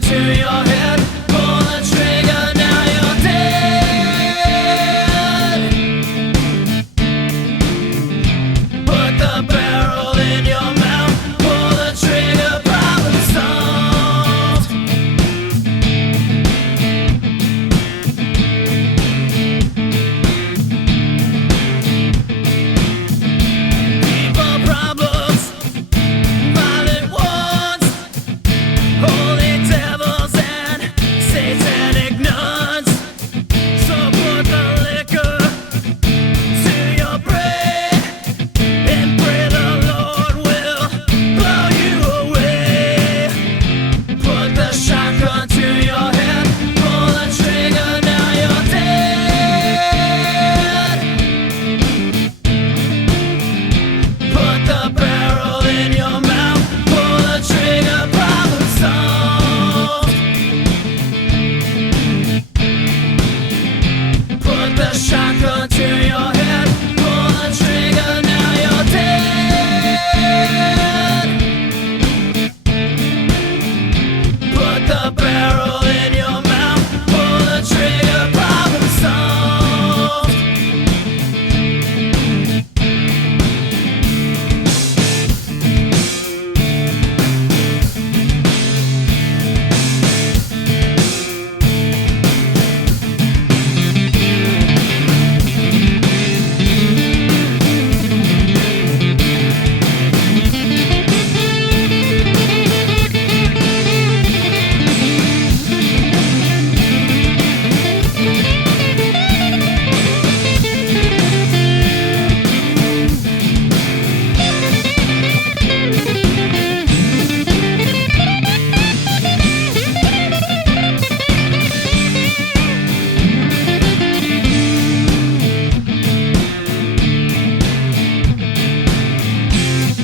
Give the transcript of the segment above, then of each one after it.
shotgun to your head. Pull the trigger, now you're dead. Put the barrel in your mouth. Pull the trigger, problem solved. People problems, violent wars, holy devils and satanic nuns. So put the liquor to your brain and pray the Lord will blow you away. Put the shotgun to your head, pull the trigger, now you're dead. Put the barrel in your mouth, pull the trigger, problem solved. Put the shotgun to your head, pull the trigger, now you're dead. Put the barrel in your mouth, pull the trigger, problem solved.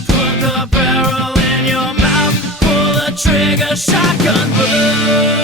Put the barrel in your mouth, pull the trigger, shotgun boom.